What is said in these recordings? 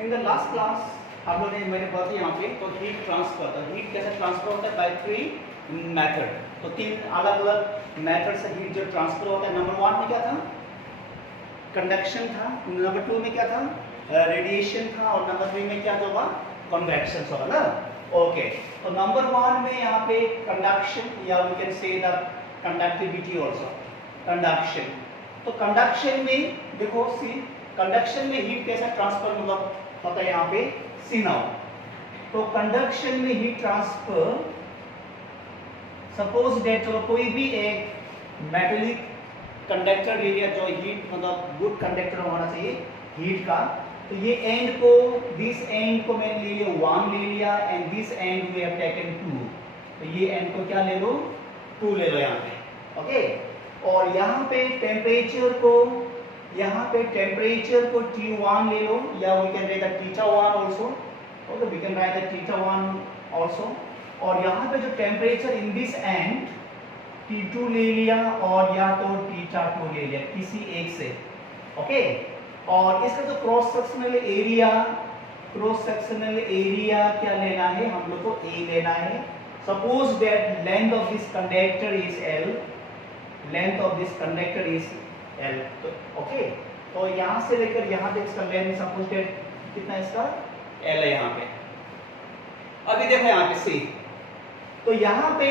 In the last class हम लोग ने मैंने बताया यहाँ पे तो हीट ट्रांसफर, तो हीट कैसे ट्रांसफर होता है बाय 3 मेथड। तो 3 अलग अलग मेथड से हीट जो ट्रांसफर होता है। नंबर 1 में क्या था, कंडक्शन था। नंबर 2 में क्या था, रेडिएशन था। और नंबर 3 में क्या होगा, कन्वेक्शन होगा ना। ओके, तो नंबर 1 में यहाँ पे कंडक्शन या we can say the conductivity also, conduction. तो कंडक्शन में देखो सी, कंडक्शन में हीट कैसा ट्रांसफर मतलब होता है यहाँ पे सी नाउ। तो कंडक्शन में हीट ट्रांसफर, सपोज दैट चलो कोई भी एक मेटेलिक कंडक्टर ले लिया जो हीट मतलब गुड कंडक्टर होना चाहिए हीट का। तो ये एंड को, दिस एंड को मैंने ले लिया 1 ले लिया and this and we have taken 2। तो ये एंड को क्या ले लो, 2 ले लो यहाँ पे। ओके, और यहाँ पे टेम्परेचर को, यहाँ पे टेम्परेचर को T1 ले लो या we can write the θ1 also. Okay, we can write the θ1 also. और यहाँ पे जो temperature in this and T2 ले लिया और या तो θ2 ले लिया, किसी एक से। ओके, और इसका जो cross sectional area, cross sectional area क्या लेना है हम लोग को, A लेना है। Suppose that length of this conductor is L, length of this conductor is L। तो ओके, तो यहाँ से लेकर यहाँ तक इसका लेंथ सपोज दैट कितना इसका L है यहाँ पे। अभी देखो यहाँ पे C, तो यहाँ पे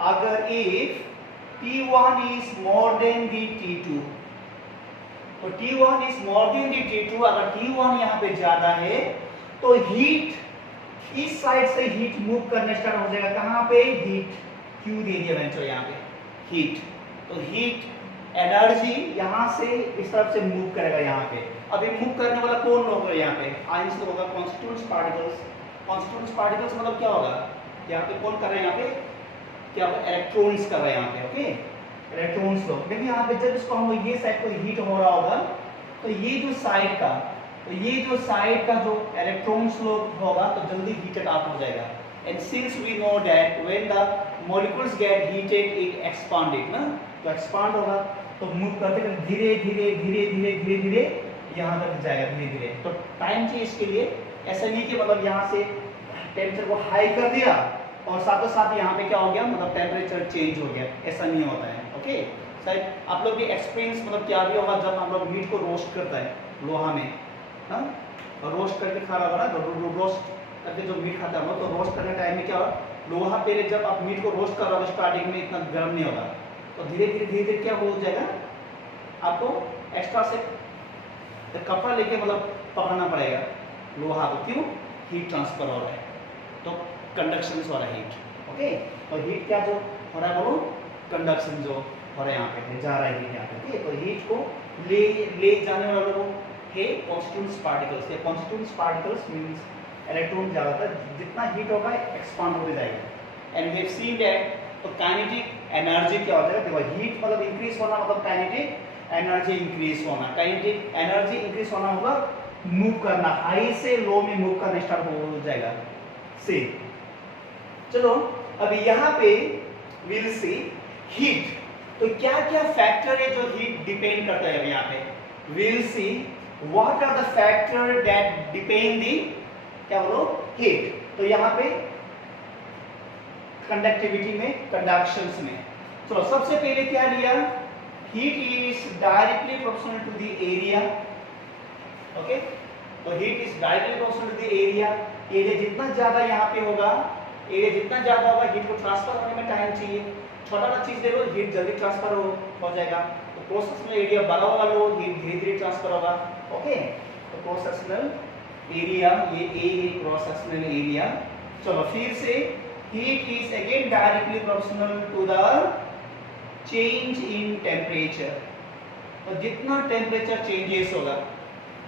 अगर if T1 is more than the T2, तो T1 is more than the T2, अगर T1 यहाँ पे ज्यादा है तो हीट इस साइड से हीट मूव करने स्टार्ट हो जाएगा। कहाँ पे, हीट Q दे दिया मैंने यहाँ पे हीट। तो हीट एनर्जी यहाँ से इस तरफ से मूव करेगा यहाँ पे। अभी मूव करने वाला कौन होगा यहाँ पे, आयंस होगा, कॉन्स्टिट्यूएंट्स पार्टिकल्स। कॉन्स्टिट्यूएंट्स पार्टिकल्स मतलब क्या होगा, यहाँ पे कौन कर रहे हैं, यहाँ पे क्या इलेक्ट्रॉन्स कर रहे हैं यहाँ पे। ओके, इलेक्ट्रॉन्स लोग देखिए यहाँ पे जब इसको हम ये साइड को हीट हो रहा होगा तो ये जो साइड का, तो ये जो साइड का जो इलेक्ट्रॉन्स लोग होगा तो जल्दी हीटेड अप हो जाएगा। And since we know that when the molecules get heated it expanded ना, तो एक्सपांड होगा तो मूव करते करते धीरे धीरे धीरे धीरे धीरे धीरे यहाँ तक जाएगा धीरे धीरे। तो टाइम चाहिए इसके लिए, ऐसा नहीं कि मतलब यहाँ से टेम्परेचर को हाई कर दिया और साथों साथ यहाँ पे क्या हो गया मतलब टेम्परेचर चेंज हो गया, ऐसा नहीं होता है। ओके, शायद आप लोग भी एक्सपीरियंस मतलब क्या भी होगा जब हम लोग मीट को रोस्ट करता है लोहा में, हाँ, और रोस्ट करके खा रहा होगा ना, तो रोस्ट करके जो मीट खाता है तो रोस्ट करने टाइम में क्या होगा, लोहा पहले जब आप मीट को रोस्ट कर रहे हो स्टार्टिंग में इतना गर्म नहीं होगा, तो धीरे धीरे धीरे धीरे क्या हो जाएगा, आपको एक्स्ट्रा से कपड़ा लेके मतलब पकड़ना पड़ेगा लोहा को। क्यों, हीट ट्रांसफर हो रहा है, तो कंडक्शन हो रहा है हीट। ओके, तो हीट क्या जो हो रहा है बोलो, कंडक्शन जो हो रहा है यहाँ पे जा रहा है हीट यहाँ पे। ठीक है, तो हीट को ले जाने वाले लोग है कॉन्स्टिट्यूएंट्स पार्टिकल्स। ये कॉन्स्टिट्यूएंट्स पार्टिकल्स मींस इलेक्ट्रॉन ज्यादातर जितना हीट होगा एक्सपांड होते जाएगा। And we have seen that, तो काइनेटिक एनर्जी क्या होता है, देखो हीट मतलब इंक्रीज होना मतलब काइनेटिक एनर्जी इंक्रीज होना। काइनेटिक एनर्जी इंक्रीज होना होगा मूव करना, हाई से लो में मूव करना स्टार्ट हो जाएगा से। चलो अभी यहाँ पे विल सी हीट, तो क्या क्या फैक्टर है जो हीट डिपेंड करता है। अभी यहाँ पे will see what are the factor that depend the क्या बोलो हीट। तो यहाँ पे कंडक्टिविटी में, कंडक्शंस में, चलो सबसे पहले क्या लिया, heat is directly proportional to the area. Okay, तो heat is directly proportional to the area. Area जितना ज्यादा यहाँ पे होगा, एरिया जितना ज्यादा होगा हीट को ट्रांसफर होने में टाइम चाहिए। छोटा सा चीज ले लो, हीट जल्दी ट्रांसफर हो जाएगा। तो प्रोसेस में एरिया बड़ा होगा, लो हीट धीरे धीरे ट्रांसफर होगा। ओके, तो क्रॉस सेक्शनल एरिया, ये ए है क्रॉस सेक्शनल एरिया। चलो फिर से heat is again directly proportional to the change in temperature. तो जितना टेम्परेचर चेंजेस होगा,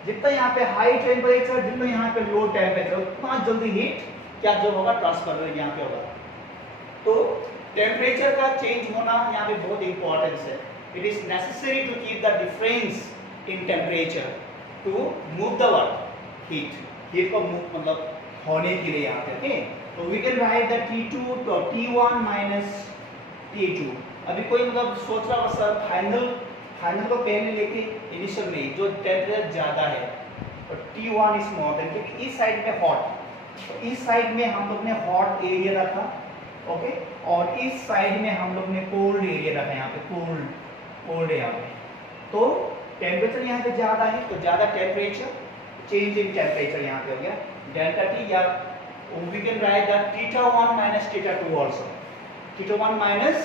जितना यहाँ पे हाई टेम्परेचर, जितना यहाँ पे लो टेम्परेचर, उतना जल्दी हीट क्या जो होगा ट्रांसफर यहाँ पे होगा। तो टेम्परेचर का चेंज होना यहाँ पे बहुत इंपॉर्टेंस है। It is necessary to keep the difference in temperature to move the work heat, heat को मूव मतलब होने के लिए यहाँ पे। ओके, तो we can write the T2 तो T1 माइनस T2। अभी कोई मतलब सोच रहा होगा सर फाइनल को पहले लेके इनिशियल में जो टेम्परेचर ज्यादा है तो T1 इज मोर देन, क्योंकि इस साइड में हॉट, तो इस साइड में हम लोग ने हॉट एरिया रखा, ओके, और इस साइड में हम लोग ने कोल्ड एरिया रखा, यहाँ पे कोल्ड यहाँ पे। तो टेम्परेचर यहाँ पे ज्यादा है, तो ज्यादा टेम्परेचर, चेंज इन टेम्परेचर यहाँ पे हो गया डेल्टा टी, या we can write that θ1 minus θ2 also, θ1 minus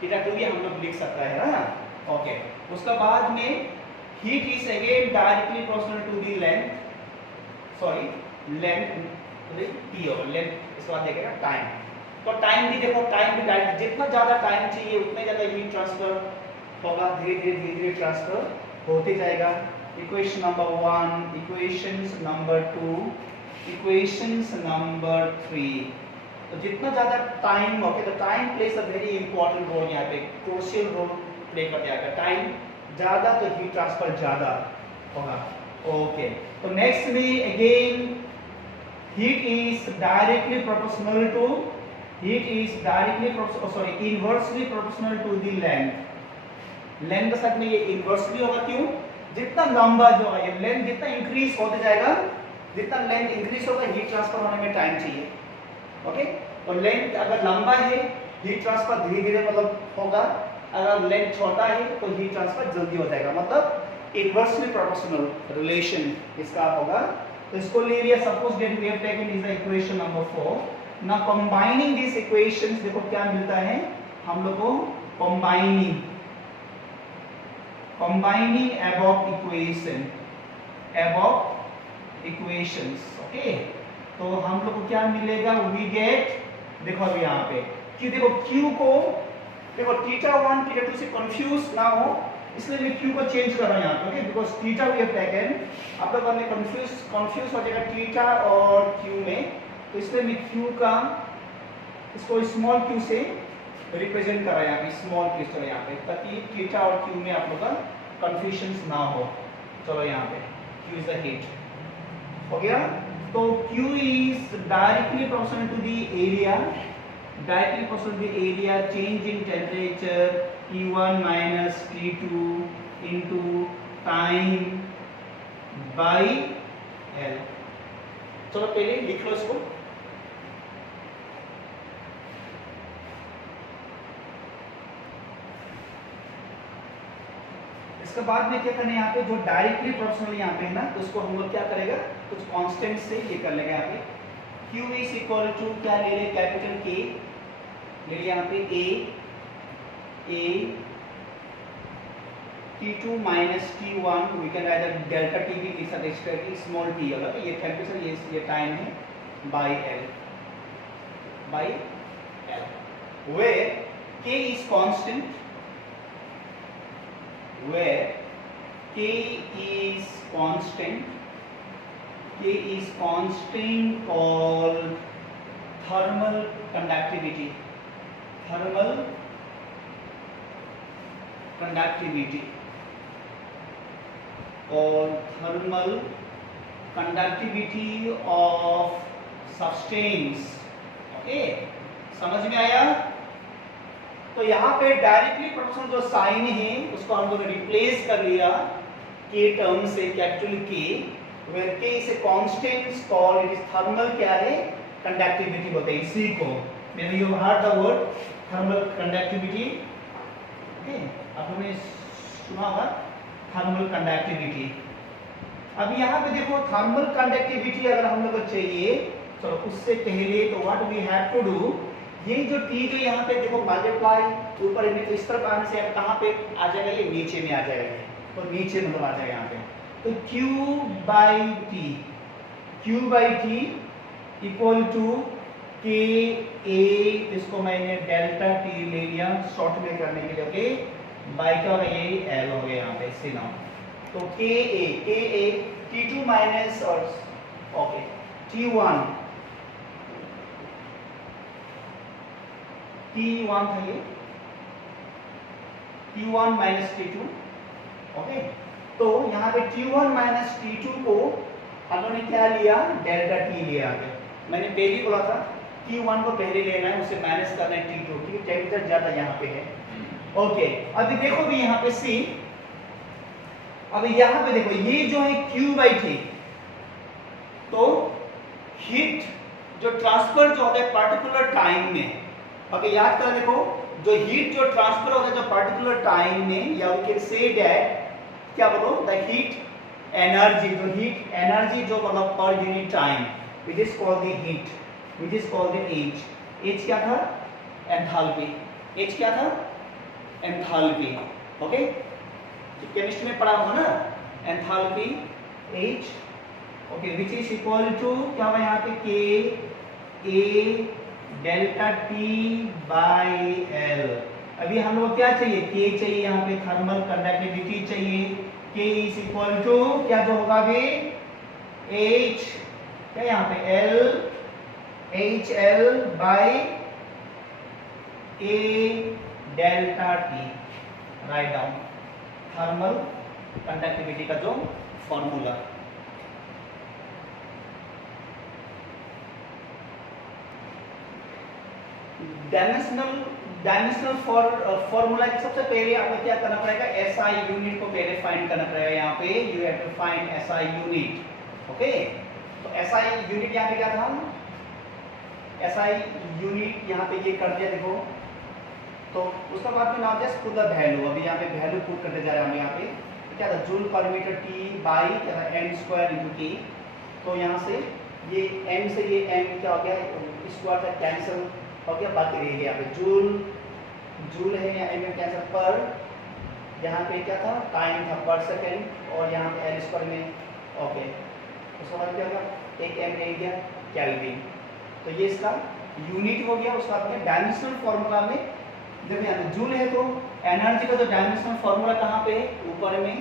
θ2 भी हम लोग लिख सकता है ना, ओके। उसका बाद में heat is again directly proportional to the length, sorry length T और लेंथ, इसके बाद देखेगा टाइम। तो टाइम भी देखो, टाइम भी डायरेक्ट, जितना ज्यादा टाइम चाहिए उतने ज्यादा हीट ट्रांसफर होगा, धीरे धीरे ट्रांसफर होते जाएगा। Equation number 1, equations number 2, equations number 3। तो जितना ज्यादा टाइम, ओके, तो time place a very important role, यहाँ पे क्रूशियल रोल प्ले करता है। टाइम ज्यादा तो हीट ट्रांसफर ज्यादा होगा, ओके। तो नेक्स्ट में again heat is directly proportional to, inversely proportional to the length के साथ में ये इनवर्सली होगा, क्यों? जितना लंबा जो है ये लेंथ जितना इंक्रीज होते जाएगा, जितना लेंथ इंक्रीज होगा हीट ट्रांसफर होने में टाइम चाहिए, ओके। तो लेंथ अगर लंबा है हीट ट्रांसफर धीरे धीरे मतलब होगा, अगर लेंथ छोटा है तो हीट ट्रांसफर जल्दी हो जाएगा, मतलब इनवर्सली प्रोपोर्शनल रिलेशन इसका होगा। तो इसको ले लिया, suppose that we have taken is the equation number 4। Now combining this equations, देखो क्या मिलता है हम लोग को, कंबाइनिंग अबव इक्वेशंस, ओके। तो हम लोग को क्या मिलेगा, वी गेट, देखो अभी यहाँ पे कि देखो Q को, देखो θ1 θ2 से कंफ्यूज ना हो, इसलिए मैं Q को चेंज कर रहा हूँ यहाँ पे, okay, because theta we have taken, आप लोग में कंफ्यूज हो जाएगा थीटा और Q में, तो इसलिए मैं Q का इसको स्मॉल q से रिप्रेजेंट कर रहा है यहाँ पे, स्मॉल q चलो यहाँ पे, ताकि थीटा और Q में आप लोग का कंफ्यूजन ना हो। चलो यहाँ पे Q इज द हीट, हो गया। तो Q is directly proportional to the area, change in temperature T1 minus T2 into time by L। चलो पहले लिख लो इसको, इसके बाद में क्या करना है, यहाँ पे जो डायरेक्टली प्रोपोर्शनल यहाँ पे है ना, तो उसको हम लोग क्या करेगा, कुछ कांस्टेंट से ये कर लेंगे। यहाँ पे Q इज इक्वल टू क्या ले रहे, कैपिटल K ले लिया, यहाँ पे A T2 minus T1, we can write delta T भी लिख सकते हैं, स्मॉल t होगा, ये टेम्परेचर, ये टाइम है, bye L, where K is constant, where K is constant called thermal conductivity, or thermal conductivity of substance, okay, समझ में आया। तो यहाँ पे डायरेक्टली प्रोपोर्शनल जो साइन है उसको हम लोग रिप्लेस कर लिया के टर्म से, capital K, where K is a constant called, it is thermal क्या है, कंडक्टिविटी बोलते हैं इसी को। maybe you heard the word thermal conductivity, okay, आपने सुना होगा थर्मल कंडक्टिविटी। अब यहाँ पे देखो थर्मल कंडक्टिविटी अगर हम लोग को चाहिए, चलो उससे पहले तो what we have to do, ये जो T जो यहाँ पे देखो मल्टीप्लाई ऊपर में, तो इस तरफ आने से अब कहाँ पे आ जाएगा, ये नीचे में आ जाएगा, तो नीचे मतलब आ जाएगा यहाँ पे। तो Q by T equal to K A, इसको मैंने डेल्टा T ले लिया शॉर्ट में करने के लिए, ओके, बाई का ये L हो गया यहाँ पे, इससे नाउ तो के ए T2 माइनस और ओके T1 था ये, T1 माइनस T2, ओके। तो यहाँ पे T1 माइनस T2 को हम लोगों ने क्या लिया, डेल्टा T लिया। मैंने पहले ही बोला था T1 को पहले लेना है, उसे माइनस करना है T2, क्योंकि टेम्परेचर ज्यादा यहाँ पे है, ओके। अभी देखो भी यहाँ पे सी, अब यहाँ पे देखो ये जो है Q बाई T, तो हीट जो ट्रांसफर जो होता है पर्टिकुलर टाइम में, ओके याद कर देखो, जो हीट जो ट्रांसफर होता है जो पर्टिकुलर टाइम में, या वी कैन से दैट क्या बोलो, द हीट एनर्जी, जो हीट एनर्जी जो मतलब per unit time, which is called the heat, which is called the H. H क्या था? एंथैल्पी। एच क्या था? एंथैल्पी। ओके, केमिस्ट्री में पढ़ा होगा ना enthalpy, H. Okay, which is equal to क्या होगा यहाँ पे, K A delta T by L. अभी हम लोग क्या चाहिए, के चाहिए, यहाँ पे थर्मल कंडक्टिविटी चाहिए। के इज इक्वल टू क्या जो होगा अभी, एच क्या यहाँ पे L, H L by A delta T. Write down thermal conductivity का जो फॉर्मूला। डायमेंशनल फॉर्मूला की सबसे पहले आपको क्या करना पड़ेगा, एसआई यूनिट को पहले फाइंड करना पड़ेगा। यहाँ पे you have to find SI unit. Okay, तो एसआई यूनिट यहाँ पे क्या था, एसआई यूनिट यहाँ पे ये कर दिया देखो। तो उसका बाद में now just put the value, अभी यहाँ पे वैल्यू पुट करते जा रहे हैं हम। यहाँ पे क्या था, जूल पर मीटर टी बाई क्या था, एम स्क्वायर इंटू टी। तो यहाँ से ये एम से ये एम क्या हो गया, स्क्वायर का कैंसिल हो गया, बाकी रह गया यहाँ पे जूल, जूल है या एम कैंसिल पर, यहाँ पे क्या था टाइम था पर सेकेंड, और यहाँ पे एल स्क्वायर में। ओके, उसके बाद क्या होगा, एक एम रह गया केल्विन। तो ये इसका यूनिट हो गया। उसके बाद में डायमेंशनल फॉर्मूला में जब यहाँ जूल है तो एनर्जी का जो डायमेंशनल फॉर्मूला कहाँ पे, ऊपर में।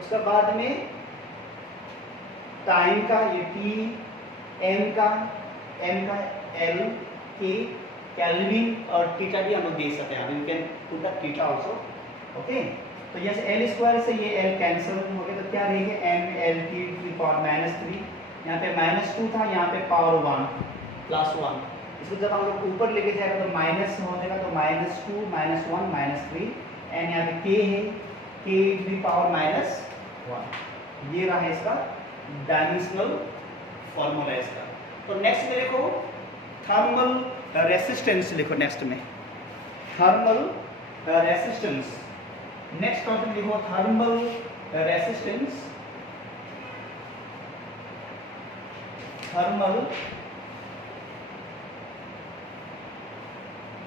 उसके बाद में टाइम का ये टी, एम का एल, के, केल्विन और थीटा भी हम लोग दे सकते हैं। You can put the theta also. Okay, तो यहाँ से एल स्क्वायर से ये एल कैंसिल हो गया, तो क्या रहेगा, M L T to the power -3। यहाँ पे -2 था, यहाँ पे पावर 1 +1। इसको जब हम लोग ऊपर लेके जाएगा तो माइनस हो जाएगा, तो -2 -1 -3। एंड यहाँ पे के है, के टू द पावर -1। ये रहा इसका डायमेंशनल फॉर्मूला इसका। तो नेक्स्ट में देखो थर्मल रेसिस्टेंस लिखो, नेक्स्ट में थर्मल रेसिस्टेंस। नेक्स्ट टॉपिक लिखो thermal resistance, thermal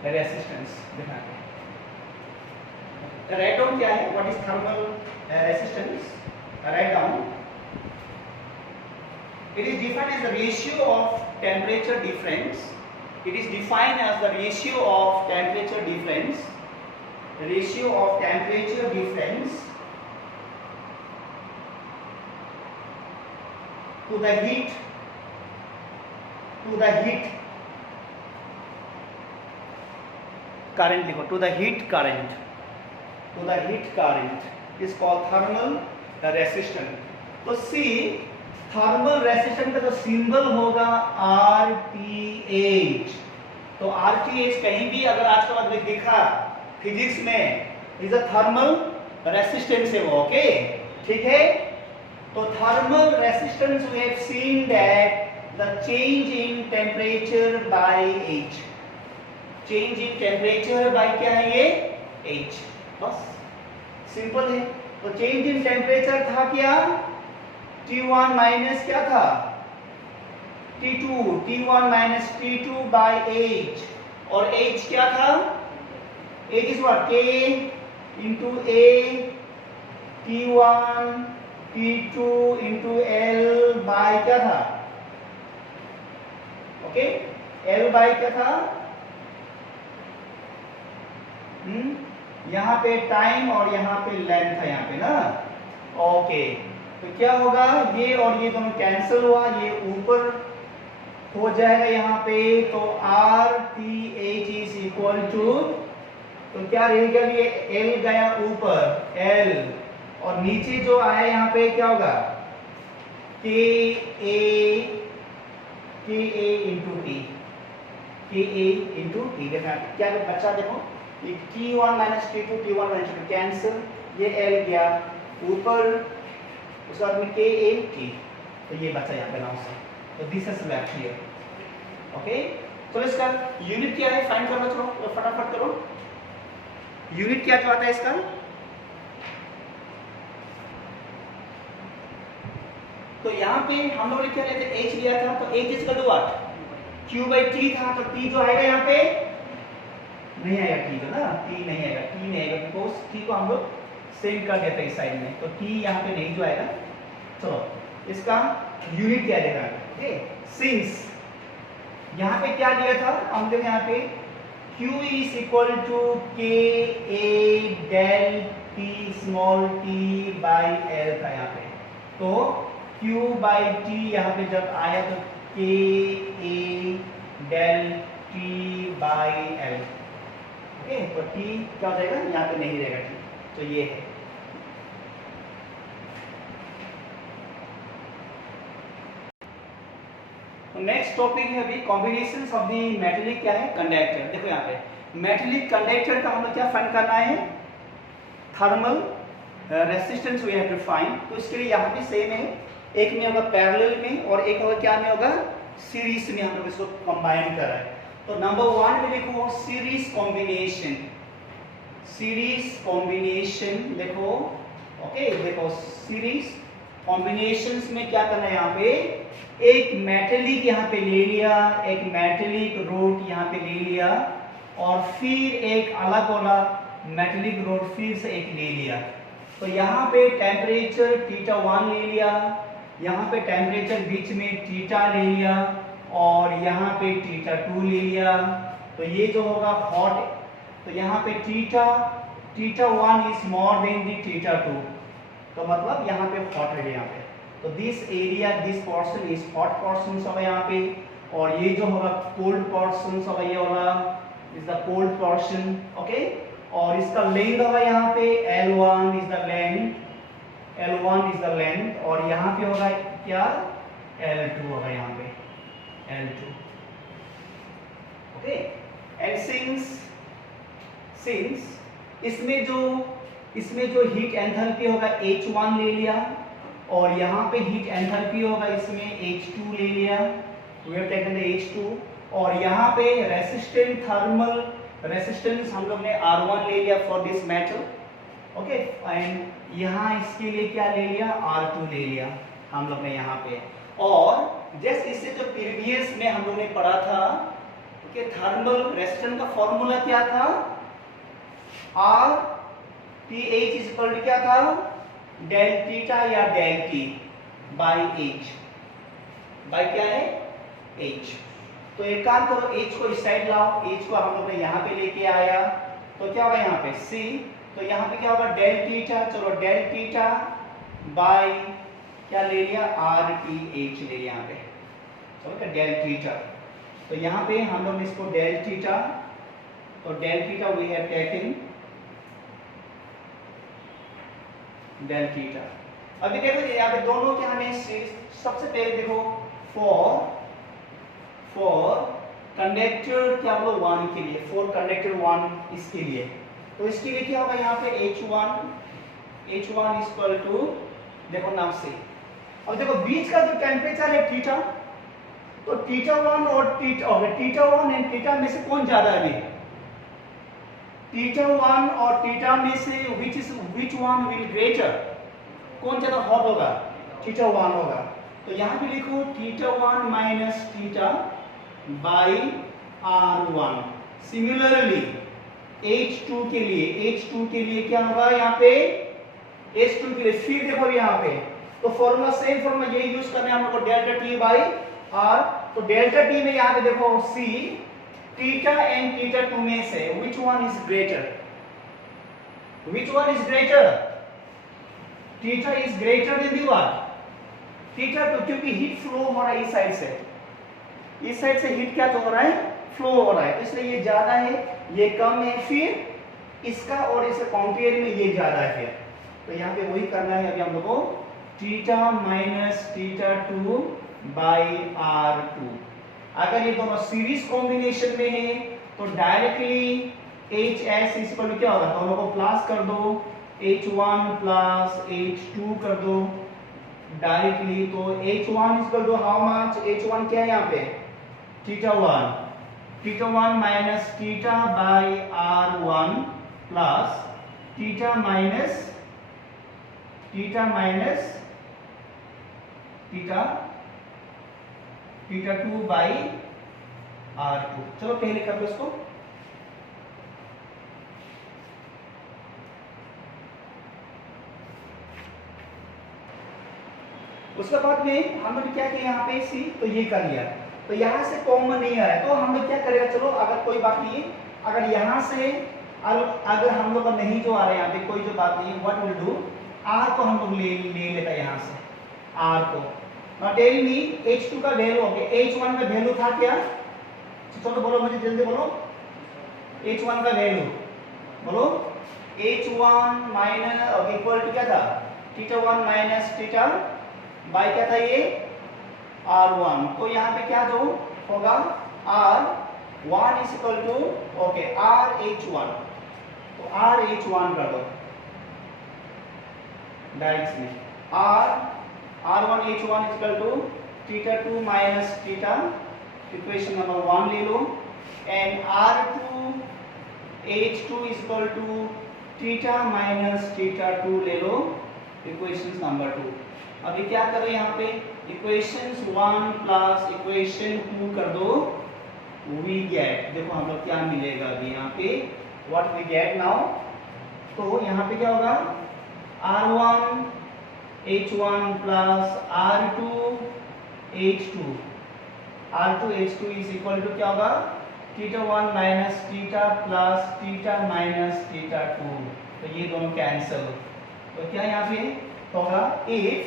resistance. Write down क्या है, what is thermal resistance, write down. It is defined as the ratio of temperature difference. It is defined as the ratio of temperature difference. Ratio of temperature difference to the heat, to the heat current. लिखो to the heat current, to the heat current is called thermal resistance. तो see thermal resistance का जो symbol होगा RTH। तो RTH कहीं भी अगर आज के बाद में दिखा फिजिक्स में, इज अ थर्मल रेसिस्टेंस है वो। ओके, ठीक है। तो thermal resistance we have seen that the change in temperature by H, change in temperature by क्या है ये, H। बस सिंपल है। तो चेंज इन टेम्परेचर था क्या, T1 माइनस क्या था, T2, T1 minus T2 by H। और H क्या था, H is what, K into A, T1 T2 into L by क्या था, ओके, L बाय क्या था, यहाँ पे टाइम और यहाँ पे लेंथ है यहाँ पे ना। ओके, तो क्या होगा, ये और ये दोनों कैंसिल हुआ, ये ऊपर हो जाएगा यहाँ पे। तो RTH इज इक्वल टू, तो क्या रहेगा, ये L गया ऊपर L, और नीचे जो आया यहाँ पे क्या होगा, KA into T, KA into T. देखा क्या बच्चा, देखो ये T1 minus T2, T1 minus T2 cancel, ये L गया ऊपर, उसके बाद में KA T। तो ये बचा यहाँ पे 900, तो this is left here. Okay, तो इसका यूनिट क्या है फाइंड करना, चलो फटाफट करो। यूनिट क्या जो आता है इसका, तो यहाँ पे हम लोग ने क्या लेते h लिया था, तो h is equal to what, q/t था, तो t जो आएगा यहाँ पे नहीं आएगा, t जो ना t नहीं आएगा, बिकॉज t को हम लोग सेम कर देते हैं इस साइड में, तो t यहाँ पे नहीं जो आएगा। चलो इसका यूनिट क्या देगा, ओके, सिंस यहाँ पे क्या दिया था हम लोग, यहाँ पे q is equal to k a del t small t by l था यहाँ पे, तो q/t यहाँ पे जब आया तो k a del t by l, okay, तो t क्या हो जाएगा, यहाँ पे नहीं रहेगा t, तो ये है। नेक्स्ट टॉपिक है अभी कॉम्बिनेशंस ऑफ द मेटेलिक क्या है, कंडक्टर। देखो यहाँ पे मेटेलिक कंडक्टर का हम लोग क्या फाइंड करना है, thermal resistance we have to find. तो इसके लिए यहाँ पे सेम है, एक में होगा पैरेलल में और एक होगा क्या में होगा, सीरीज में, हम लोग इसको कंबाइन कर रहे हैं। तो नंबर 1 में देखो सीरीज कॉम्बिनेशन, देखो, ओके, देखो सीरीज कॉम्बिनेशंस में क्या करना है, यहाँ पे एक मेटेलिक यहाँ पे ले लिया, एक मेटेलिक रोड यहाँ पे ले लिया, और फिर एक अलग वाला मेटेलिक रोड फिर से एक ले लिया। तो यहाँ पे टेम्परेचर θ1 ले लिया, यहाँ पे टेम्परेचर बीच में θ ले लिया, और यहाँ पे θ2 ले लिया। तो ये जो होगा हॉट, तो यहाँ पे θ1 इज मोर देन दी θ2, तो मतलब यहाँ पे हॉट है यहाँ पे। तो this area, this portion is hot portion होगा यहाँ पे, और ये जो होगा कोल्ड पोर्शन होगा, ये होगा is the cold portion, okay. और इसका लेंथ होगा यहाँ पे L1 इज द लेंथ, और यहाँ पे होगा क्या, L2 होगा यहाँ पे, L2, ओके। एंड सिंस इसमें जो हीट एंथैल्पी होगा H1 ले लिया, और यहाँ पे हीट एंथैल्पी होगा इसमें H2 ले लिया, we have taken the H2, और यहाँ पे रेसिस्टेंट थर्मल रेसिस्टेंस हम लोग ने R1 ले लिया for this metal, okay. And यहाँ इसके लिए क्या ले लिया, R2 ले लिया हम लोग ने यहाँ पे। और जैसे इससे जो प्रीवियस में हम लोग ने पढ़ा था कि थर्मल रेसिस्टेंस का फॉर्मूला क्या था, RTH इज इक्वल टू क्या था, डेल थीटा या del T by H, by क्या है H। तो एक काम करो, H को इस साइड लाओ, H को हम लोग ने यहाँ पे लेके आया, तो क्या होगा यहाँ पे C, तो यहाँ पे क्या होगा डेल थीटा, चलो डेल थीटा बाई क्या ले लिया, RTH ले लिया यहाँ पे, चलो क्या डेल थीटा। तो यहाँ पे हम लोग इसको डेल थीटा, तो del theta we have taken del theta. अभी देखो यहाँ पे दोनों के हमें सबसे पहले देखो फॉर कंडक्टर क्या बोलो 1 के लिए, फॉर कंडक्टर 1 इसके लिए, तो इसके लिए क्या होगा यहाँ पे H1 इज इक्वल टू, देखो नाम से, अब देखो बीच का जो टेम्परेचर है थीटा, तो θ1 और θ1 एंड थीटा में से कौन ज्यादा है, θ1 और थीटा में से which one will greater, कौन ज्यादा हॉट होगा, θ1 होगा। तो यहाँ पे लिखो θ1 minus theta by R1। Similarly H2 के लिए क्या होगा यहाँ पे, H2 के लिए फिर देखो यहाँ पे, तो फॉर्मूला सेम फॉर्मूला यही यूज करना है हम लोग को, डेल्टा T बाई R। तो डेल्टा T में यहाँ पे देखो C, थीटा एंड θ2 में से which one is greater, theta is greater than the what, θ2, क्योंकि हीट फ्लो हो रहा है इस साइड से हीट क्या हो रहा है, फ्लो हो रहा है, इसलिए ये ज्यादा है, ये कम है, फिर इसका और इसके कंपेयर में ये ज्यादा है फिर। तो यहाँ पे वही करना है अभी हम लोग को, थीटा माइनस θ2 बाई R2। अगर ये दोनों सीरीज कॉम्बिनेशन में है तो डायरेक्टली HS इस पर क्या होगा, दोनों को प्लस कर दो, H1 प्लस H2 कर दो, डायरेक्टली तो h1 equal to how much, h1 क्या है यहाँ पे theta 1 minus theta by r1 plus theta minus theta 2 by r2। चलो पहले कर दो इसको। उसके बाद में हम लोग क्या किया यहाँ पे सी, तो ये कर लिया, तो यहाँ से कॉमन नहीं आ रहा है तो हम लोग क्या करेगा, चलो अगर कोई बात नहीं है, अगर यहाँ से अगर हम लोग का नहीं जो आ रहा है यहाँ पे कोई जो बात नहीं है, व्हाट विल डू, r को हम लोग ले लेता है यहाँ से r को। नाउ टेल मी h2 का वैल्यू, ओके h1 का वैल्यू था क्या, चलो बोलो मुझे जल्दी बोलो, h1 का वैल्यू बोलो, h1 माइनस इक्वल टू क्या था थीटा 1 माइनस थीटा बाई क्या था ये r1। तो यहाँ पे क्या जो होगा r1 is equal to okay rh1, तो rh1 कर दो डायरेक्ट में, r1 h1 is equal to theta 2 minus theta, equation number 1 ले लो, and r2 h2 is equal to theta minus theta 2 ले लो, इक्वेशन नंबर 2। अभी क्या करो यहाँ पे इक्वेशंस 1 प्लस इक्वेशन 2 कर दो, वी गेट, देखो हम लोग क्या मिलेगा अभी यहाँ पे, व्हाट वी गेट नाउ, तो यहाँ पे क्या होगा r1 h1 plus r2 h2 is equal to क्या होगा theta 1 minus theta plus theta minus theta 2, तो ये दोनों कैंसिल, तो क्या यहाँ पे होगा if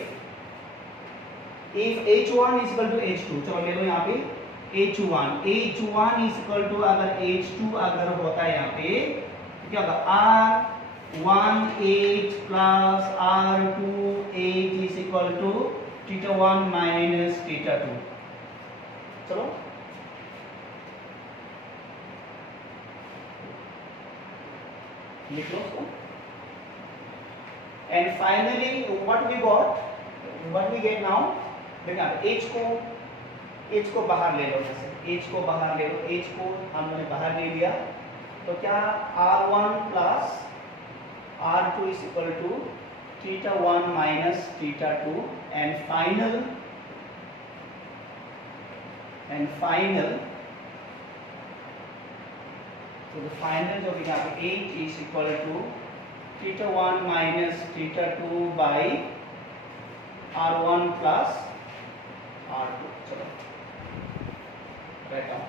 h1 is equal to h2, चलो ले लो यहाँ पे h1 is equal to अगर h2 अगर होता है यहाँ पे तो क्या होगा r1h plus r2h is equal to theta 1 minus theta 2। चलो लिख लो उसको, and finally what we get now, देखा h को बाहर ले लो, जैसे h को बाहर ले लो, h को हमने बाहर ले लिया, तो क्या r1 plus r2 is equal to theta 1 minus theta 2, and final तो द फाइनल जो यहाँ पे h is equal to theta 1 minus theta 2 by r1 plus r2। चलो राइट डाउन।